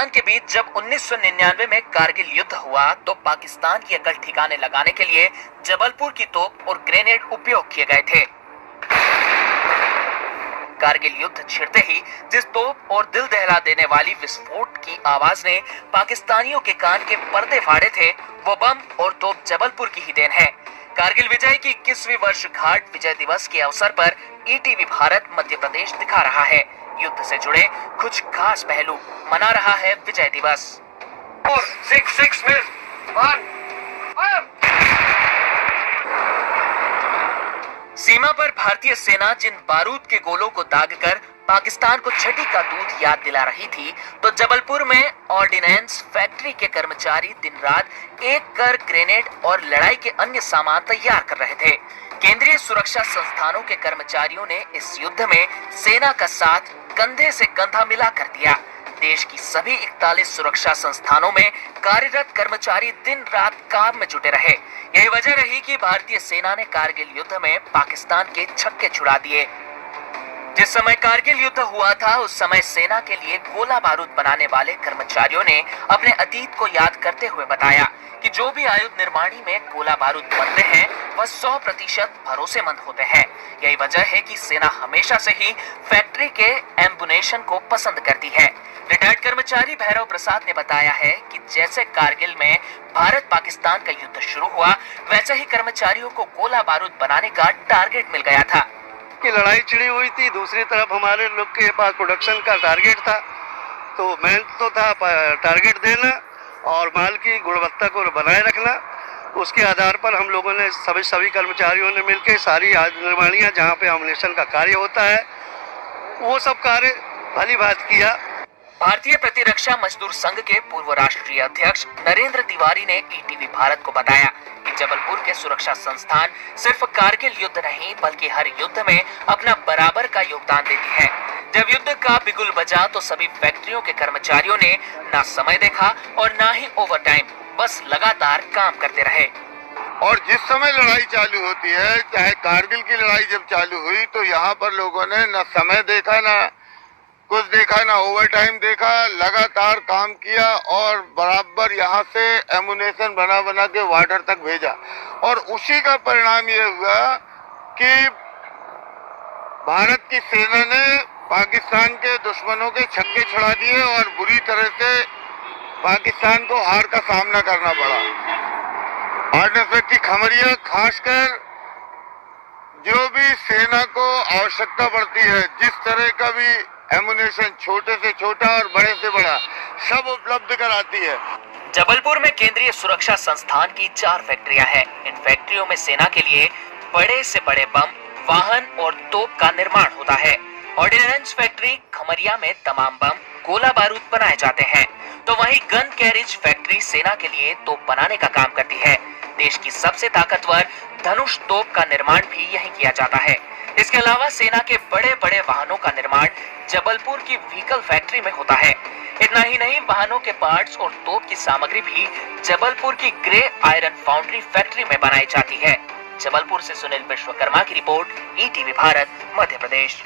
पाकिस्तान के बीच जब 1999 में कारगिल युद्ध हुआ तो पाकिस्तान की अकल ठिकाने लगाने के लिए जबलपुर की तोप और ग्रेनेड उपयोग किए गए थे। कारगिल युद्ध छिड़ते ही जिस तोप और दिल दहला देने वाली विस्फोट की आवाज ने पाकिस्तानियों के कान के पर्दे फाड़े थे, वो बम और तोप जबलपुर की ही देन है। कारगिल विजय की 21वीं वर्षगांठ विजय दिवस के अवसर पर ईटीवी भारत मध्य प्रदेश दिखा रहा है युद्ध से जुड़े कुछ खास पहलू, मना रहा है विजय दिवस। 4, 6, 6 मिस 1 फायर। सीमा पर भारतीय सेना जिन बारूद के गोलों को दागकर पाकिस्तान को छठी का दूध याद दिला रही थी, तो जबलपुर में ऑर्डिनेंस फैक्ट्री के कर्मचारी दिन रात एक कर ग्रेनेड और लड़ाई के अन्य सामान तैयार कर रहे थे। केंद्रीय सुरक्षा संस्थानों के कर्मचारियों ने इस युद्ध में सेना का साथ कंधे से कंधा मिला कर दिया। देश की सभी 41 सुरक्षा संस्थानों में कार्यरत कर्मचारी दिन रात काम में जुटे रहे। यही वजह रही कि भारतीय सेना ने कारगिल युद्ध में पाकिस्तान के छक्के छुड़ा दिए। जिस समय कारगिल युद्ध हुआ था उस समय सेना के लिए गोला बारूद बनाने वाले कर्मचारियों ने अपने अतीत को याद करते हुए बताया कि जो भी आयुध निर्माणी में गोला बारूद बनते हैं वह 100% भरोसेमंद होते हैं। यही वजह है कि सेना हमेशा से ही फैक्ट्री के एम्बुनेशन को पसंद करती है। रिटायर्ड कर्मचारी भैरव प्रसाद ने बताया है कि जैसे कारगिल में भारत पाकिस्तान का युद्ध शुरू हुआ, वैसे ही कर्मचारियों को गोला बारूद बनाने का टारगेट मिल गया था। की लड़ाई छिड़ी हुई थी, दूसरी तरफ हमारे लोग के पास प्रोडक्शन का टारगेट था, तो मेन तो था टारगेट देना और माल की गुणवत्ता को बनाए रखना। उसके आधार पर हम लोगों ने सभी कर्मचारियों ने मिलकर सारी आयुध निर्माणियां जहां पे एम्युनिशन का कार्य होता है वो सब कार्य भली भांति किया। भारतीय प्रतिरक्षा मजदूर संघ के पूर्व राष्ट्रीय अध्यक्ष नरेंद्र तिवारी ने ईटीवी भारत को बताया कि जबलपुर के सुरक्षा संस्थान सिर्फ कारगिल युद्ध नहीं बल्कि हर युद्ध में अपना बराबर का योगदान देती है। जब युद्ध का बिगुल बजा तो सभी फैक्ट्रियों के कर्मचारियों ने ना समय देखा और ना ही ओवरटाइम, बस लगातार काम करते रहे। और जिस समय लड़ाई चालू होती है, चाहे कारगिल की लड़ाई जब चालू हुई, तो यहाँ पर लोगों ने न समय देखा, ना कुछ देखा, ना ओवर टाइम देखा, लगातार काम किया और बराबर यहाँ से एमुनेशन बना बना के वाटर तक भेजा। और उसी का परिणाम ये हुआ कि भारत की सेना ने पाकिस्तान के दुश्मनों के छक्के छुड़ा दिए और बुरी तरह से पाकिस्तान को हार का सामना करना पड़ा। ऑर्डिनेंस फैक्ट्री खमरिया खासकर जो भी सेना को आवश्यकता पड़ती है, जिस तरह का भी एमुनेशन, छोटे से छोटा और बड़े से बड़ा, सब उपलब्ध कराती है। जबलपुर में केंद्रीय सुरक्षा संस्थान की 4 फैक्ट्रियां हैं। इन फैक्ट्रियों में सेना के लिए बड़े से बड़े बम, वाहन और तोप का निर्माण होता है। ऑर्डिनेंस फैक्ट्री खमरिया में तमाम बम, गोला बारूद बनाए जाते हैं, तो वहीं गन कैरिज फैक्ट्री सेना के लिए तोप बनाने का काम करती है। देश की सबसे ताकतवर धनुष तोप का निर्माण भी यहीं किया जाता है। इसके अलावा सेना के बड़े बड़े वाहनों का निर्माण जबलपुर की व्हीकल फैक्ट्री में होता है। इतना ही नहीं, वाहनों के पार्ट्स और तोप की सामग्री भी जबलपुर की ग्रे आयरन फाउंड्री फैक्ट्री में बनाई जाती है। जबलपुर से सुनील विश्वकर्मा की रिपोर्ट, ईटीवी भारत, मध्य प्रदेश।